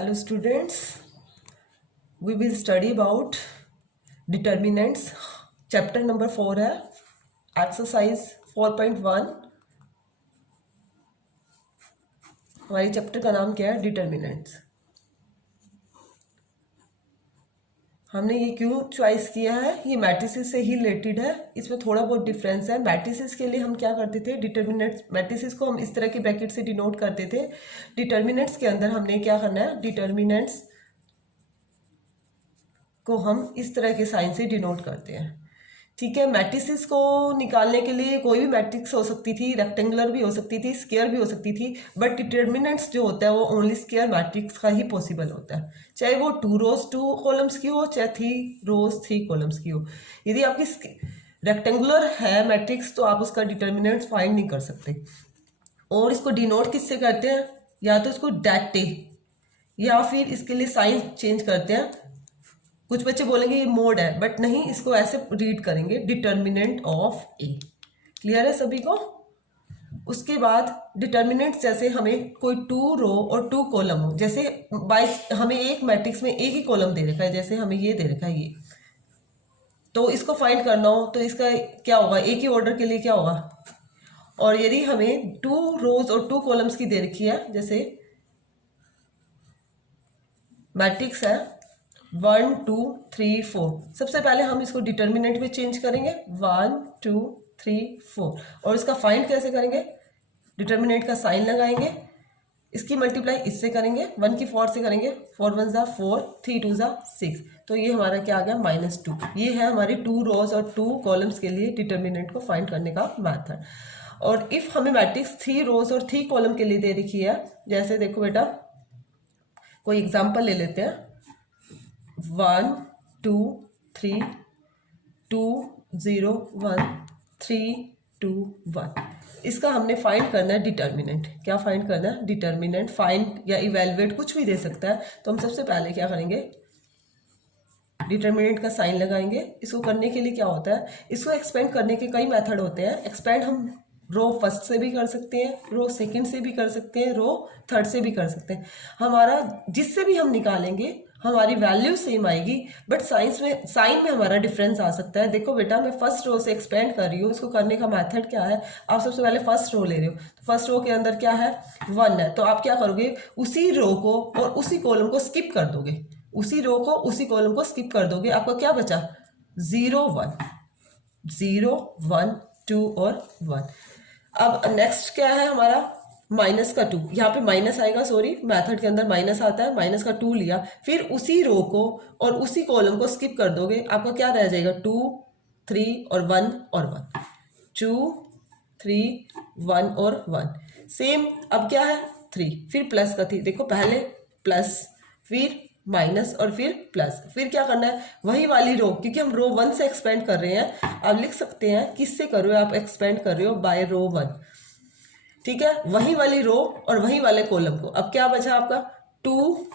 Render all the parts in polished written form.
Hello students, we will study about determinants. Chapter number 4 है exercise 4.1. हमारी chapter का नाम क्या है? डिटर्मिनेंट्स. हमने ये क्यों चॉइस किया है? ये मैट्रिसेस से ही रिलेटेड है. इसमें थोड़ा बहुत डिफरेंस है. मैट्रिसेस के लिए हम क्या करते थे? डिटर्मिनेंट्स, मैट्रिसेस को हम इस तरह के ब्रैकेट से डिनोट करते थे. डिटर्मिनेंट्स के अंदर हमने क्या करना है? डिटर्मिनेंट्स को हम इस तरह के साइन से डिनोट करते हैं. ठीक है. मैट्रिसेस को निकालने के लिए कोई भी मैट्रिक्स हो सकती थी, रेक्टेंगुलर भी हो सकती थी, स्क्वायर भी हो सकती थी, बट डिटर्मिनेंट्स जो होता है वो ओनली स्क्वायर मैट्रिक्स का ही पॉसिबल होता है. चाहे वो 2 रोज 2 कॉलम्स की हो, चाहे 3 रोज 3 कॉलम्स की हो. यदि आपकी रेक्टेंगुलर है मैट्रिक्स तो आप उसका डिटर्मिनेंट्स फाइंड नहीं कर सकते. और इसको डिनोट किससे करते हैं? या तो इसको डेटे या फिर इसके लिए साइन चेंज करते हैं. कुछ बच्चे बोलेंगे ये मोड है, बट नहीं, इसको ऐसे रीड करेंगे, डिटर्मिनेंट ऑफ ए. क्लियर है सभी को? उसके बाद डिटर्मिनेंट जैसे हमें कोई 2 रो और 2 कॉलम हो, जैसे बाय हमें एक मैट्रिक्स में एक ही कॉलम दे रखा है, जैसे हमें ये दे रखा है ये, तो इसको फाइंड करना हो तो इसका क्या होगा? एक ही ऑर्डर के लिए क्या होगा? और यदि हमें 2 रोज और 2 कॉलम्स की दे रखी है, जैसे मैट्रिक्स है 1 2 3 4, सबसे पहले हम इसको डिटर्मिनेंट में चेंज करेंगे 1 2 3 4. और इसका फाइंड कैसे करेंगे? डिटर्मिनेंट का साइन लगाएंगे, इसकी मल्टीप्लाई इससे करेंगे, 1 की 4 से करेंगे, 4 1 ज़ा 4, 3 2 ज़ा 6. तो ये हमारा क्या आ गया? -2. ये है हमारे 2 रोज और 2 कॉलम्स के लिए डिटर्मिनेंट को फाइंड करने का मैथड. और इफ़ हमें मैट्रिक्स 3 रोज और 3 कॉलम के लिए दे रखी है, जैसे देखो बेटा, कोई एग्जाम्पल ले लेते हैं, 1 2 3 2 0 1 3 2 1. इसका हमने फाइंड करना है डिटर्मिनेंट. क्या फाइंड करना है? डिटर्मिनेंट. फाइंड या इवेलुएट कुछ भी दे सकता है. तो हम सबसे पहले क्या करेंगे? डिटर्मिनेंट का साइन लगाएंगे. इसको करने के लिए क्या होता है? इसको एक्सपेंड करने के कई मेथड होते हैं. एक्सपेंड हम रो फर्स्ट से भी कर सकते हैं, रो सेकंड से भी कर सकते हैं, रो थर्ड से भी कर सकते हैं. हमारा जिससे भी हम निकालेंगे हमारी वैल्यू सेम आएगी, बट साइन में हमारा डिफरेंस आ सकता है. देखो बेटा, मैं फर्स्ट रो से एक्सपेंड कर रही हूँ. इसको करने का मेथड क्या है? आप सबसे पहले फर्स्ट रो ले रहे हो, तो फर्स्ट रो के अंदर क्या है? 1 है. तो आप क्या करोगे? उसी रो को और उसी कॉलम को स्किप कर दोगे. उसी रो को उसी कॉलम को स्किप कर दोगे. आपका क्या बचा? 0 1 0 1 2 और 1. अब नेक्स्ट क्या है हमारा? -2. यहाँ पे माइनस आएगा, सॉरी, मेथड के अंदर माइनस आता है. -2 लिया, फिर उसी रो को और उसी कॉलम को स्किप कर दोगे. आपका क्या रह जाएगा? 2 3 और 1 और 1, 2 3 1 और 1. सेम. अब क्या है? 3, फिर प्लस का 3. देखो, पहले प्लस, फिर माइनस और फिर प्लस. फिर क्या करना है? वही वाली रो, क्योंकि हम रो 1 से एक्सपेंड कर रहे हैं. आप लिख सकते हैं किससे कर रहे हो? आप एक्सपेंड कर रहे हो बाय रो 1. ठीक है. वही वाली रो और वही वाले कॉलम को. अब क्या बचा आपका? 2.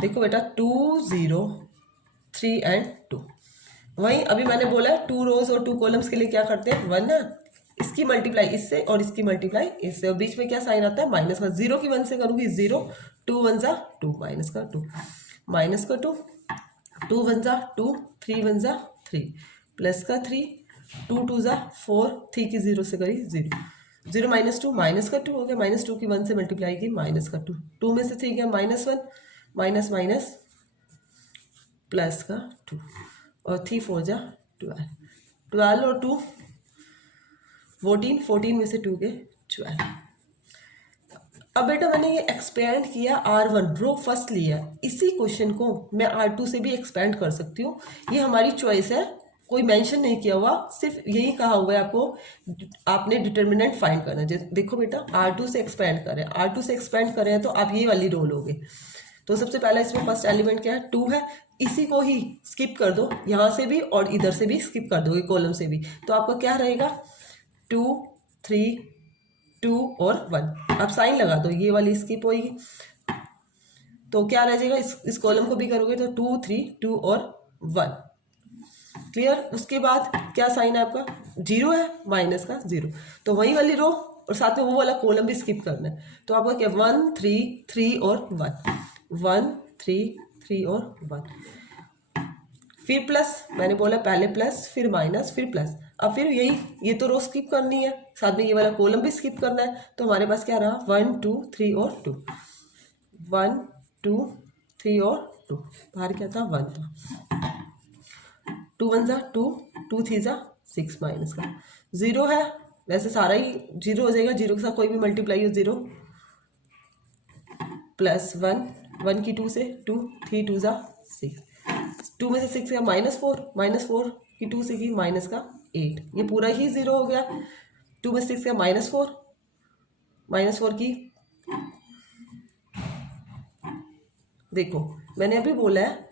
देखो बेटा, 2 0 3 एंड 2. वही अभी मैंने बोला है, 2 रोज और 2 कॉलम्स के लिए क्या करते हैं? 1 है, इसकी मल्टीप्लाई इससे और इसकी मल्टीप्लाई इससे, और बीच में क्या साइन आता है? माइनस का. 0 की 1 से करूंगी 0, 2 1 ज़ा 2, माइनस का 2, माइनस का 2, 2 1 ज़ा 2, 3 1 ज़ा 3, प्लस का 3, 2 2 ज़ा 4, 3 की 0 से करी 0, 0 -2, माइनस का 2 हो गया. -2 की 1 से मल्टीप्लाई की, माइनस का 2, 2 में से 3 गया -1, माइनस माइनस प्लस का 2, और 3 4 जा 12, 12 और 2 14, 14 में से 2 गए 12. अब बेटा, मैंने ये एक्सपेंड किया R1, रो फर्स्ट लिया. इसी क्वेश्चन को मैं R2 से भी एक्सपेंड कर सकती हूँ. ये हमारी चॉइस है, कोई मेंशन नहीं किया हुआ, सिर्फ यही कहा हुआ है आपको, आपने डिटर्मिनेंट फाइंड करना है. देखो बेटा, R2 से एक्सपेंड करें, R2 से एक्सपेंड करें तो आप ये वाली रो लोगे. तो सबसे पहला इसमें फर्स्ट एलिमेंट क्या है? 2 है. इसी को ही स्किप कर दो, यहाँ से भी और इधर से भी स्किप कर दोगे, कॉलम से भी. तो आपका क्या रहेगा? 2 3 2 और 1. आप साइन लगा दो, ये वाली स्किप होगी, तो क्या रह जाएगा? इस कॉलम को भी करोगे तो 2 3 2 और 1. क्लियर. उसके बाद क्या साइन है आपका? 0 है, माइनस का 0. तो वही वाली रो और साथ में वो वाला कॉलम भी स्किप करना है. तो आपका क्या? 1 3 3 और 1, 1 3 3 और 1, फिर प्लस, मैंने बोला पहले प्लस फिर माइनस फिर प्लस। अब फिर यही, ये तो रो स्किप करनी है, साथ में ये वाला कॉलम भी स्किप करना है, तो हमारे पास क्या रहा 1 2 3 और 2, 1 2 3 और 2, बाहर क्या था 1 था, 2 1 जा 2, 2 3 जा 6, माइनस का 0 है, वैसे सारा ही 0 हो जाएगा, 0 के साथ कोई भी मल्टीप्लाई हो 0, प्लस 1, 1 की 2 से 2, 3 2 जा 6, 2 में से 6 का -4, -4 की 2 से की माइनस का 8, ये पूरा ही 0 हो गया। 2 में 6 का -4, -4 की, देखो मैंने अभी बोला है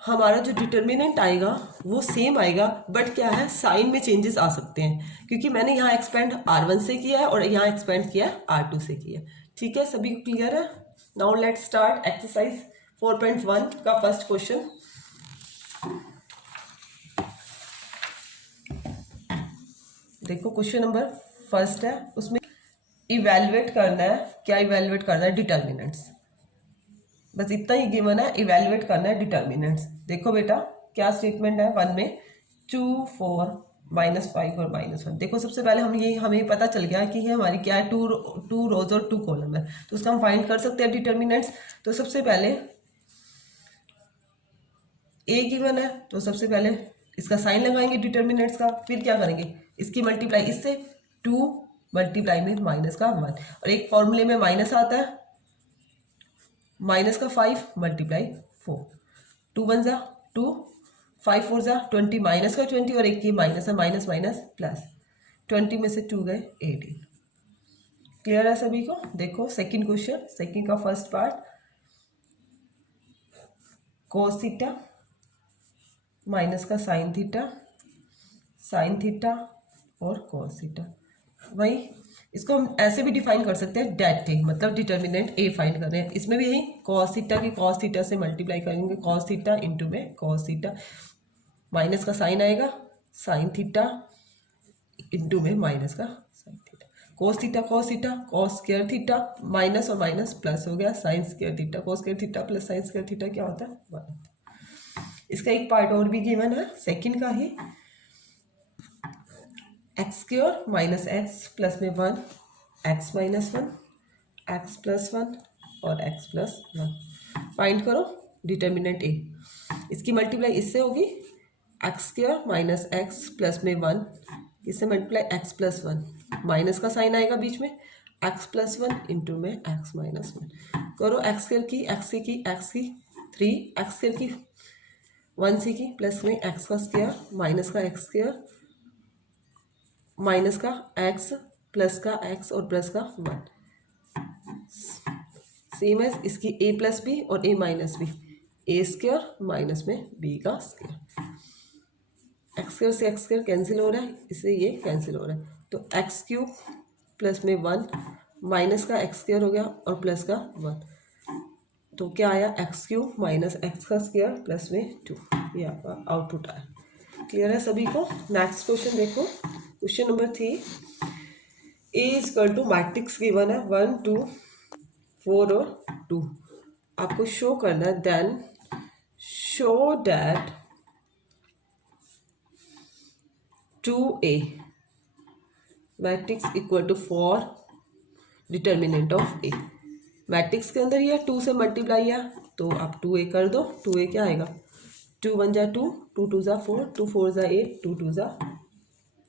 हमारा जो डिटर्मिनेंट आएगा वो सेम आएगा, बट क्या है साइन में चेंजेस आ सकते हैं, क्योंकि मैंने यहाँ एक्सपेंड R1 से किया है और यहाँ एक्सपेंड किया है R2 से किया है। ठीक है, सभी को क्लियर है? नाउ लेट्स स्टार्ट एक्सरसाइज 4.1 का फर्स्ट क्वेश्चन। देखो क्वेश्चन नंबर फर्स्ट है, उसमें इवेल्युएट करना है, क्या इवेल्युएट करना है, डिटर्मिनेंट्स, बस इतना ही गिवन है, इवेल्युएट करना है डिटर्मिनेंट्स। देखो बेटा क्या स्टेटमेंट है 1 में, 2 4 -5 और -1। देखो सबसे पहले हमें पता चल गया कि ये हमारी क्या है, टू रोज और 2 कॉलम है, तो उसका हम फाइंड कर सकते हैं डिटर्मिनेंट्स। तो सबसे पहले ए गिवन है, तो सबसे पहले इसका साइन लगाएंगे डिटर्मिनेंट्स का, फिर क्या करेंगे इसकी मल्टीप्लाई इससे, 2 मल्टीप्लाई में माइनस का 1, और एक फॉर्मूले में माइनस आता है, माइनस का 5 मल्टीप्लाई 4, 2 1 जा 2, 5 4 जा 20, माइनस का 20 और एक की माइनस है, माइनस माइनस प्लस, 20 में से 2 गए 18। क्लियर है सभी को? देखो सेकंड क्वेश्चन, सेकंड का first part, cos theta minus का साइन थीटा और कॉस थीटा। वही इसको हम ऐसे भी डिफाइन कर सकते हैं, डेट ए, मतलब डिटर्मिनेंट ए फाइंड कर रहे हैं, इसमें भी यही कॉस थीटा की कॉस थीटा से मल्टीप्लाई करेंगे, कॉस थीटा इंटू में कॉस थीटा, माइनस का साइन आएगा, साइन थीटा इंटू में माइनस का sine theta, cos theta cos square theta, minus और माइनस प्लस हो गया, sine square theta, cos square theta plus sine square theta क्या होता है 1। इसका एक पार्ट और भी गिवन है सेकंड का ही, x square minus x plus में 1, एक्स माइनस 1, एक्स प्लस 1 और एक्स प्लस 1। फाइंड करो डिटर्मिनेंट ए, इसकी मल्टीप्लाई इससे होगी, x square minus x plus में 1, इससे मल्टीप्लाई एक्स प्लस 1, माइनस का साइन आएगा बीच में, एक्स प्लस 1 इंटू में एक्स माइनस 1। करो एक्स स्क्वायर की एक्स की 3, एक्स स्क्वायर की 1 सी की, प्लस में एक्स का स्क्वायर माइनस का एक्स स्क्वायर माइनस का एक्स प्लस का एक्स और प्लस का 1, सेम है इसकी ए प्लस बी और ए माइनस बी, ए स्क्वायर माइनस में बी का स्क्वायर, एक्स स्क्वायर से एक्स स्क्वायर कैंसिल हो रहा है, इससे ये कैंसिल हो रहा है, तो एक्स क्यूब प्लस में 1 माइनस का एक्स स्क्वायर हो गया और प्लस का 1, तो क्या आया एक्स क्यूब माइनस एक्स का स्क्वायर प्लस में 2, ये आपका आउटपुट आया। क्लियर है सभी को? नेक्स्ट क्वेश्चन देखो, question number 3, A is equal to matrix given है 1 2 4 और 2, आपको शो करना है, then show that 2A matrix equal to 4 determinant of A. Matrix के अंदर ये 2 से मल्टीप्लाई है, तो आप 2A कर दो, 2A क्या आएगा, 2 1 जा 2, 2 2 जा 4, 2 4 जा 8, 2 2 जा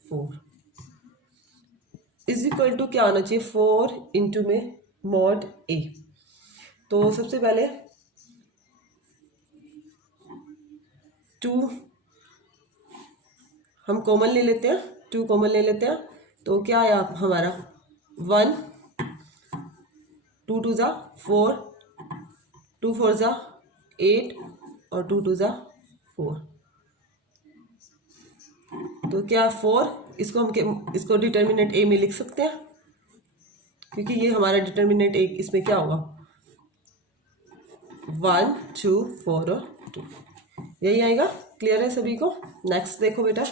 4 इज इक्वल टू क्या आना चाहिए 4 इंटू में मॉड ए। तो सबसे पहले 2 हम कॉमन ले लेते हैं, 2 कॉमन ले लेते हैं, तो क्या आया हमारा 1, 2 2 जा 4, 2 4 जा 8 और 2 2 जा 4, तो क्या 4, इसको डिटर्मिनेंट ए में लिख सकते हैं, क्योंकि ये हमारा डिटर्मिनेंट ए, इसमें क्या होगा 1 2 4 और 2, यही आएगा। क्लियर है सभी को? नेक्स्ट देखो बेटा,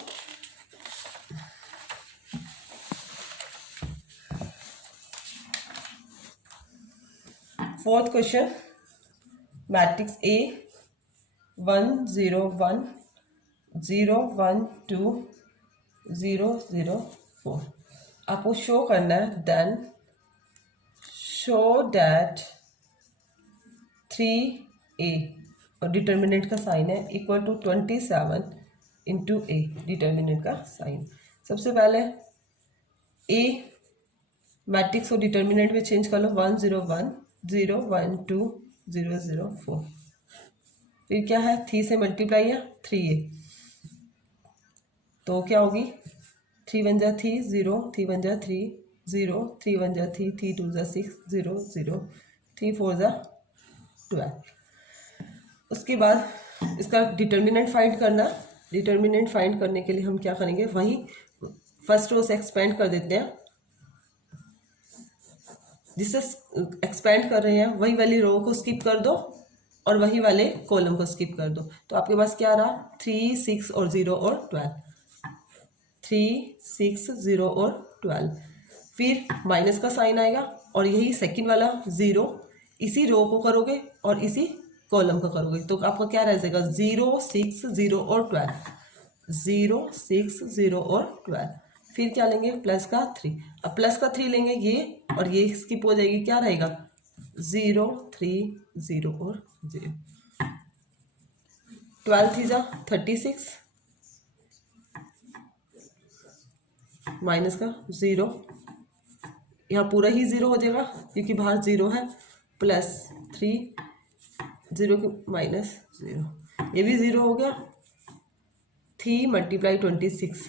फोर्थ क्वेश्चन, मैट्रिक्स ए 1 0 1 0 1 2 0 0 4 आपको शो करना है। देन शो डैट 3a और डिटर्मिनेंट का साइन है equal to 27 into A, determinant का साइन। सबसे पहले ए मैट्रिक्स और डिटर्मिनेंट में चेंज कर लो, 1 0 1 0 1 2 0 0 4। फिर क्या है, 3 से मल्टीप्लाई है 3a, तो क्या होगी 3 1 जा 3 0 3 1 जा 3 0 3 1 जा 3 3 2 जा 6 0 0 3 4 जा 12। उसके बाद इसका डिटर्मिनेंट फाइंड करना। डिटर्मिनेंट फाइंड करने के लिए हम क्या करेंगे, वही फर्स्ट रो से एक्सपेंड कर देते हैं। जिससे एक्सपेंड कर रहे हैं वही वाली रो को स्किप कर दो और वही वाले कॉलम को स्किप कर दो। तो आपके पास क्या रहा, 3 6 और 0 और 12, 3 6 0 और 12। फिर माइनस का साइन आएगा और यही सेकंड वाला 0 इसी रो को करोगे और इसी कॉलम को करोगे, तो आपका क्या रह जाएगा 0 6 0 और 12, 0 6 0 और 12। फिर क्या लेंगे, प्लस का 3। अब प्लस का 3 लेंगे ये और ये स्किप हो जाएगी, क्या रहेगा 0 3 0 और 0। 12 3 जा 36 माइनस का 0, यहाँ पूरा ही 0 हो जाएगा क्योंकि बाहर 0 है, प्लस 3 0 के माइनस 0, ये भी 0 हो गया। 3 मल्टीप्लाई 26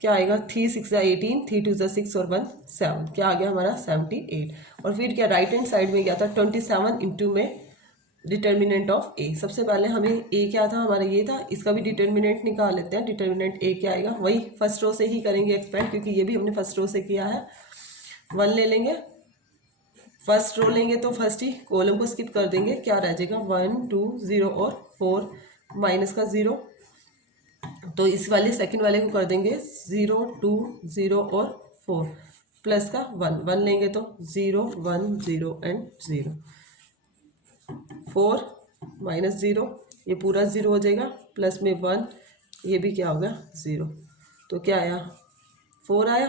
क्या आएगा, 3 6 जा 18 3 2 जा 6 और 1 7, क्या आ गया हमारा 78। और फिर क्या राइट हैंड साइड में क्या था 27 इंटू में डिटर्मिनेंट ऑफ ए। सबसे पहले हमें ए क्या था, हमारा ये था, इसका भी डिटर्मिनेंट निकाल लेते हैं। डिटर्मिनेंट ए क्या आएगा, वही फर्स्ट रो से ही करेंगे एक्सपेंड क्योंकि ये भी हमने फर्स्ट रो से किया है। 1 ले लेंगे, फर्स्ट रो लेंगे तो फर्स्ट ही कॉलम को स्किप कर देंगे, क्या रह जाएगा 1 2 0 और 4 माइनस का 0, तो इस वाले सेकंड वाले को कर देंगे 0 2 0 और 4 प्लस का 1 1 लेंगे तो 0 1 0 एंड 0, 4 माइनस 0 ये पूरा 0 हो जाएगा, प्लस में 1 ये भी क्या होगा 0, तो क्या आया 4 आया।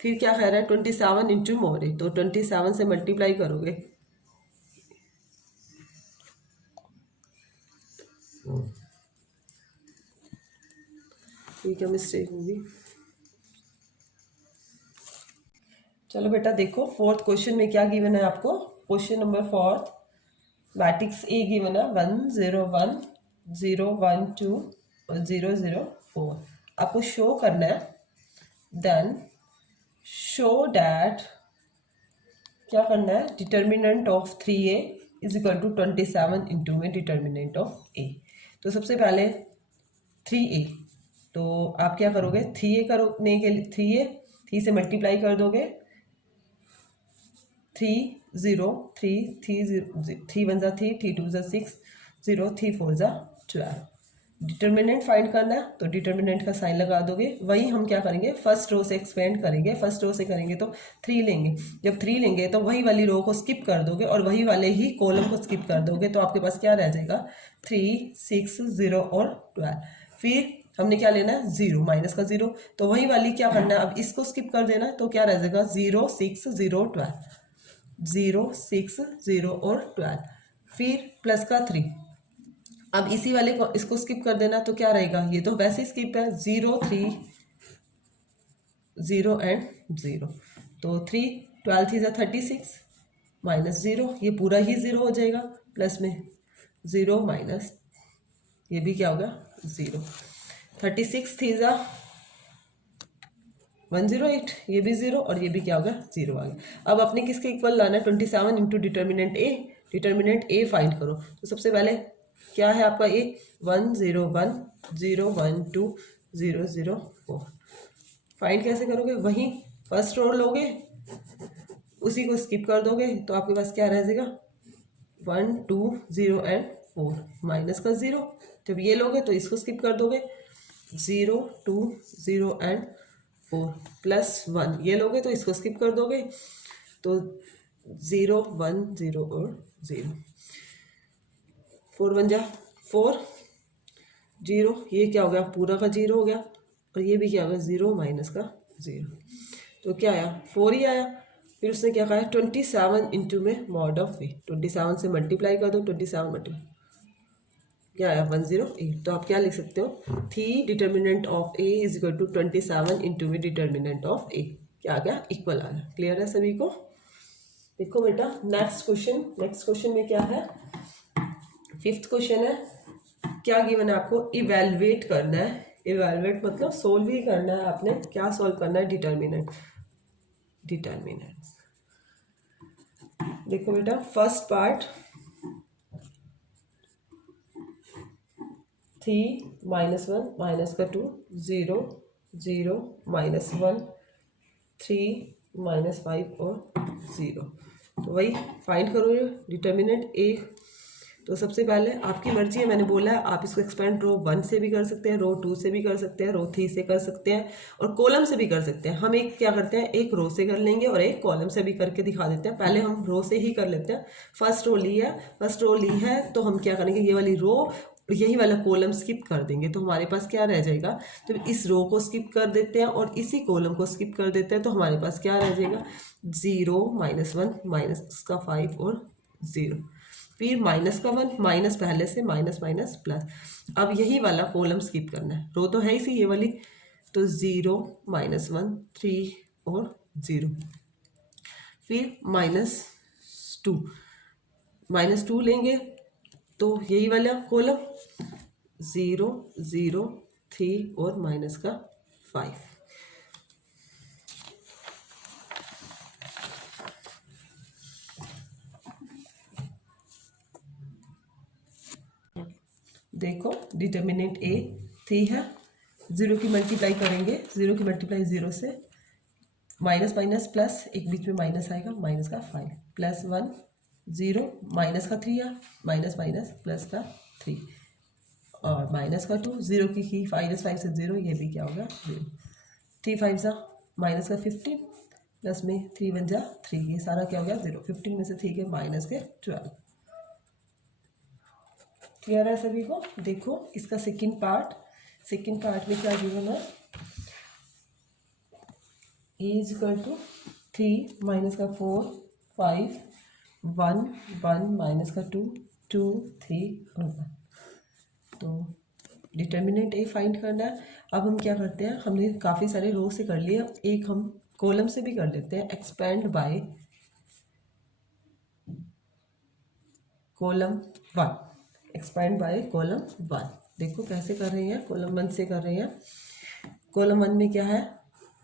फिर क्या कह रहा है 27 इंटू मोर है, तो 27 से मल्टीप्लाई करोगे ठीक है, मिस्टेक होगी। चलो बेटा देखो फोर्थ क्वेश्चन में क्या गिवन है आपको। Question number 4 matrix A given है 1 0 1 0 1 2 और 0 0 4। आपको शो करना है। देन शो डैट क्या करना है, determinant of 3a is equal to 27 into में डिटर्मिनेंट ऑफ ए। तो सबसे पहले 3a, तो आप क्या करोगे 3a करने के लिए 3 से मल्टीप्लाई कर दोगे, 3 0 3 3 0 3 1 जा 3 3 2 जा 6 0 3 4 जा 12। डिटर्मिनेंट फाइंड करना है तो डिटर्मिनेंट का साइन लगा दोगे। वही हम क्या करेंगे, फर्स्ट रो से एक्सपेंड करेंगे। फर्स्ट रो से करेंगे तो 3 लेंगे, जब 3 लेंगे तो वही वाली रो को स्किप कर दोगे और वही वाले ही कॉलम को स्किप कर दोगे, तो आपके पास क्या रह जाएगा 3 6 0 और 12। फिर हमने क्या लेना है 0 माइनस का 0, तो वही वाली क्या करना है, अब इसको स्किप कर देना, तो क्या रह जाएगा 0 6 0 12, 0 6 0 और 12। फिर प्लस का 3, अब इसी वाले को इसको स्किप कर देना, तो क्या रहेगा, ये तो वैसे ही स्किप है 0 3 0 एंड 0, तो 3 12 3 36 माइनस 0 ये पूरा ही 0 हो जाएगा, प्लस में 0 माइनस ये भी क्या होगा 0, 36 3 108 ये भी 0 और ये भी क्या होगा 0 आ गया। अब अपने किसके इक्वल लाना है 27 इंटू डिटर्मिनेंट ए। डिटर्मिनेंट ए फाइंड करो, तो सबसे पहले क्या है आपका ए 1 0 1 0 1 2 0 0 4। फाइंड कैसे करोगे, वहीं फर्स्ट रो लोगे उसी को स्किप कर दोगे, तो आपके पास क्या रह जाएगा 1 2 0 एंड 4 माइनस का 0, जब ये लोगे तो इसको स्किप कर दोगे 0 2 0 एंड 4 प्लस 1 ये लोगे तो इसको स्किप कर दोगे, तो 0 1 0 और 0, 4 1 जा 4, 0, ये क्या हो गया पूरा का 0 हो गया, और ये भी क्या हो गया 0 माइनस का 0, तो क्या आया 4 ही आया। फिर उसने क्या कहा 27 इंटू में मॉड ऑफ ए, 27 से मल्टीप्लाई कर दो, 27 मल्टीप्लाई क्या आया 108। तो आप क्या लिख सकते हो, थी determinant of A is equal to 27 into में डिटर्मिनेंट ऑफ ए, क्या आ गया इक्वल आ गया। क्लियर है सभी को। देखो बेटा नेक्स्ट क्वेश्चन में क्या है, 5th क्वेश्चन है, क्या गिवन है आपको, इवेलुएट करना है, इवेलुएट मतलब सोल्व ही करना है आपने, क्या सोल्व करना है, डिटर्मिनेंट। देखो बेटा फर्स्ट पार्ट 3 -1 माइनस का 2 0 0 -1 3 -5 और 0, तो वही फाइंड करो डिटर्मिनेंट ए। तो सबसे पहले आपकी मर्जी है, मैंने बोला है आप इसको एक्सपेंड रो 1 से भी कर सकते हैं, रो 2 से भी कर सकते हैं, रो 3 से कर सकते हैं, और कॉलम से भी कर सकते हैं। हम एक क्या करते हैं, एक रो से कर लेंगे और एक कॉलम से भी करके दिखा देते हैं। पहले हम रो से ही कर लेते हैं। फर्स्ट रो ली है तो हम क्या करेंगे, ये वाली रो यही वाला कॉलम स्किप कर देंगे, तो हमारे पास क्या रह जाएगा, तो इस रो को स्किप कर देते हैं और इसी कॉलम को स्किप कर देते हैं, तो हमारे पास क्या रह जाएगा 0 -1 -5 और 0, फिर माइनस का 1 माइनस पहले से माइनस माइनस प्लस। अब यही वाला कॉलम स्किप करना है, रो तो है ही सी ये वाली, तो 0 -1 3 और 0, फिर -2 लेंगे तो यही वाला कॉलम 0 0 3 और माइनस का 5। देखो डिटर्मिनेंट ए 3 है, 0 की मल्टीप्लाई करेंगे, 0 की मल्टीप्लाई 0 से माइनस माइनस प्लस, एक बीच में माइनस आएगा, माइनस का 5 +1 0 माइनस का 3 है, माइनस माइनस प्लस का 3 और माइनस का 2, 0 की -5 से 0, ये भी क्या होगा 0, 3 5 जा माइनस का 15 प्लस में 3 1 जा 3, ये सारा क्या हो गया 0, 15 में से 3 के माइनस के 12। क्लियर है सभी को। देखो इसका सेकंड पार्ट में क्या गिवन है, ए इज इक्वल टू 3 माइनस का 4 5 1 1 माइनस का 2 2 3 और 1, तो डिटर्मिनेंट ए फाइंड करना है। अब हम क्या करते हैं, हमने काफ़ी सारे रो से कर लिए, एक हम कॉलम से भी कर लेते हैं, expand by column 1, expand by column 1। देखो कैसे कर रहे हैं, कॉलम 1 से कर रहे हैं। कॉलम 1 में क्या है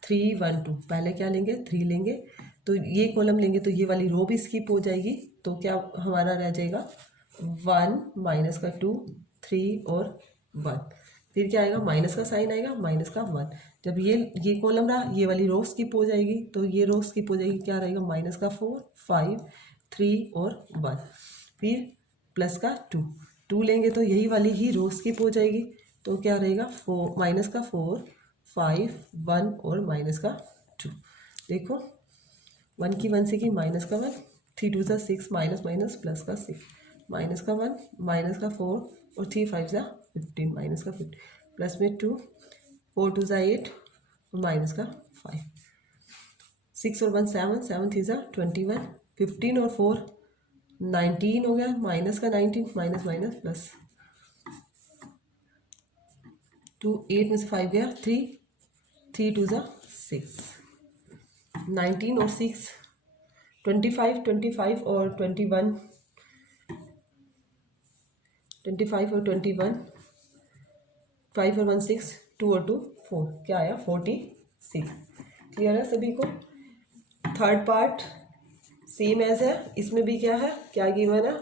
3 1 2, पहले क्या लेंगे 3 लेंगे, तो ये कॉलम लेंगे तो ये वाली रो भी स्किप हो जाएगी, तो क्या हमारा रह जाएगा 1 माइनस का 2 3 और 1, फिर क्या आएगा माइनस का साइन आएगा, माइनस का 1। जब ये कॉलम रहा, ये वाली रो स्किप हो जाएगी, तो ये रो स्किप हो जाएगी, क्या रहेगा माइनस का 4 5 3 और 1, फिर प्लस का 2 लेंगे तो यही वाली ही रो स्किप हो जाएगी, तो क्या रहेगा माइनस का 4 5 1 और माइनस का 2। देखो 1 की 1 से की माइनस का 1, 3 2 6 माइनस माइनस प्लस का 6, माइनस का 1 माइनस का 4 और 3 5 15 माइनस का 15 प्लस में 2 4 2 8 और माइनस का 5, 6 और 1 7 7 3 21 15 और 4 19 हो गया, माइनस का 19 माइनस माइनस प्लस 2 8 में से 5 गया 3 3 2 6 19 और 6 25 25 और 21 25 और 21 5 और 1 6 2 और 2 4, क्या आया 46। क्लियर है सभी को। थर्ड पार्ट सेम एज है, इसमें भी क्या है, क्या गिवन है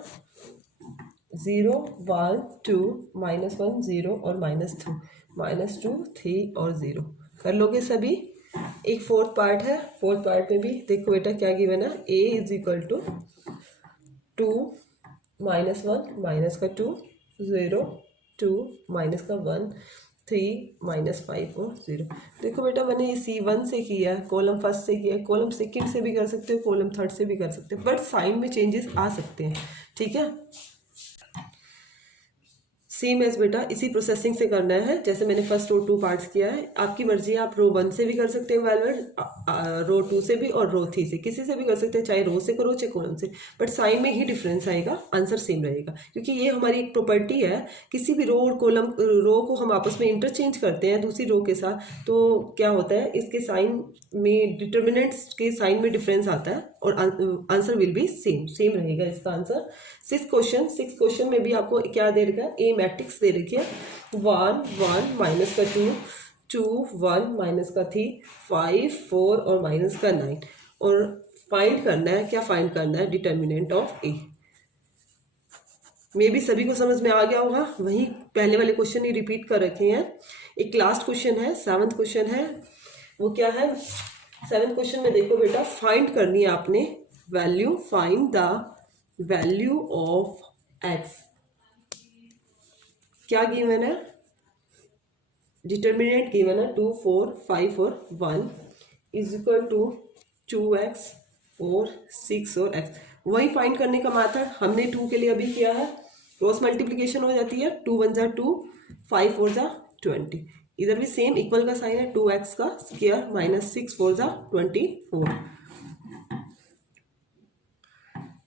0 1 2 -1 0 और -2 3 और 0, कर लोगे सभी। एक फोर्थ पार्ट है, फोर्थ पार्ट में भी देखो बेटा क्या गिवन है, a is equal to 2 -1 minus का 2 0 2 माइनस का 1 3 - 5 और 0। देखो बेटा मैंने ये C1 से किया है, कॉलम फर्स्ट से किया है, कॉलम सेकंड से भी कर सकते हो, कॉलम थर्ड से भी कर सकते हो, बट साइन में चेंजेस आ सकते हैं, ठीक है। सेम एज बेटा इसी प्रोसेसिंग से करना है जैसे मैंने फर्स्ट रो 2 पार्ट्स किया है। आपकी मर्जी है, आप रो 1 से भी कर सकते हैं वैल्यूएड, रो 2 से भी और रो 3 से, किसी से भी कर सकते हैं, चाहे रो से करो चाहे कॉलम से, बट साइन में ही डिफरेंस आएगा, आंसर सेम रहेगा, क्योंकि ये हमारी एक प्रॉपर्टी है। किसी भी रो और कॉलम रो को हम आपस में इंटरचेंज करते हैं दूसरी रो के साथ, तो क्या होता है इसके साइन में, डिटर्मिनेंट्स के साइन में डिफरेंस आता है और answer will be same, same रहेगा इसका आंसर। सिक्स क्वेश्चन में भी आपको क्या दे रखा है, ए मैट्रिक्स दे रखी है, 1 1 माइनस का 2 2 1 माइनस का 3 5 4 और माइनस का 9, और फाइंड करना है, क्या फाइंड करना है, डिटर्मिनेंट ऑफ ए। मे भी सभी को समझ में आ गया होगा, वही पहले वाले क्वेश्चन ही रिपीट कर रखे हैं। एक लास्ट क्वेश्चन है, 7th क्वेश्चन है, वो क्या है, 7th क्वेश्चन में देखो बेटा, फाइंड करनी है आपने value, find the value of x. क्या गिवन है, डिटर्मिनेंट गिवन है 2 4 5 और 1 इज इक्वल टू 2x 4 6 और x। वही फाइंड करने का मेथड हमने 2 के लिए अभी किया है, क्रॉस मल्टीप्लिकेशन हो जाती है, 2 1 = 2 5 4 = 20, इधर भी सेम इक्वल का साइन है, 2x का स्क्वायर माइनस 6 4 = 24,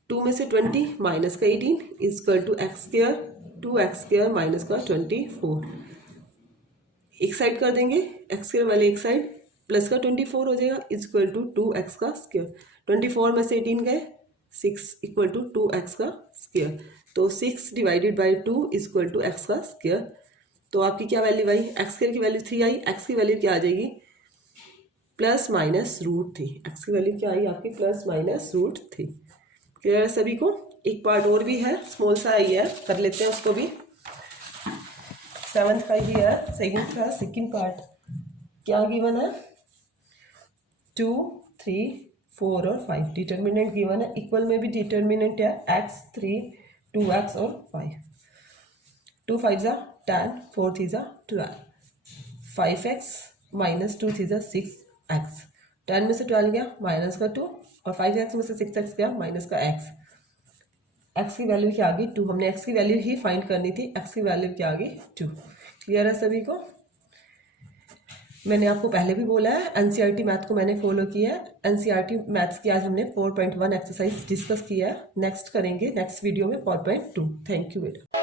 2 में से 20 माइनस का 18 is equal to x square, 2x square minus का 24, एक साइड कर देंगे, एक्स स्क्वायर वाले एक साइड, प्लस का 24 हो जाएगा इज इक्वल टू 2x का स्क्वायर, 24 में से 18 गए 6 इक्वल टू 2x का स्क्वायर, तो 6 divided by 2 is equal to x का स्क्वायर। तो आपकी क्या वैल्यू आई, एक्स स्क्वायर की वैल्यू 3 आई, एक्स की वैल्यू क्या आ जाएगी, +-√3, एक्स की वैल्यू क्या आई आपकी, +-√3। क्लियर है सभी को। एक पार्ट और भी है, स्मॉल सा ही है, कर लेते हैं उसको भी, 7th का ही है, सेकंड पार्ट। क्या गिवन है, 2 3 4 और 5, डिटर्मिनेंट गिवन है, इक्वल में भी डिटर्मिनेंट है x 3 2x और 5, 2 5 = 10 4 3 = 12, 5x माइनस 2 3 = 6x, 10 में से 12 गया माइनस का 2 और 5x में से 6x गया माइनस का x, x की वैल्यू क्या आ गई 2, हमने x की वैल्यू ही फाइंड करनी थी, x की वैल्यू क्या आ गई 2। क्लियर है सभी को। मैंने आपको पहले भी बोला है, एनसीईआरटी मैथ को मैंने फॉलो किया है, एनसीईआरटी मैथ्स की आज हमने 4.1 एक्सरसाइज डिस्कस किया है, नेक्स्ट करेंगे नेक्स्ट वीडियो में 4.2। थैंक यू बेटा।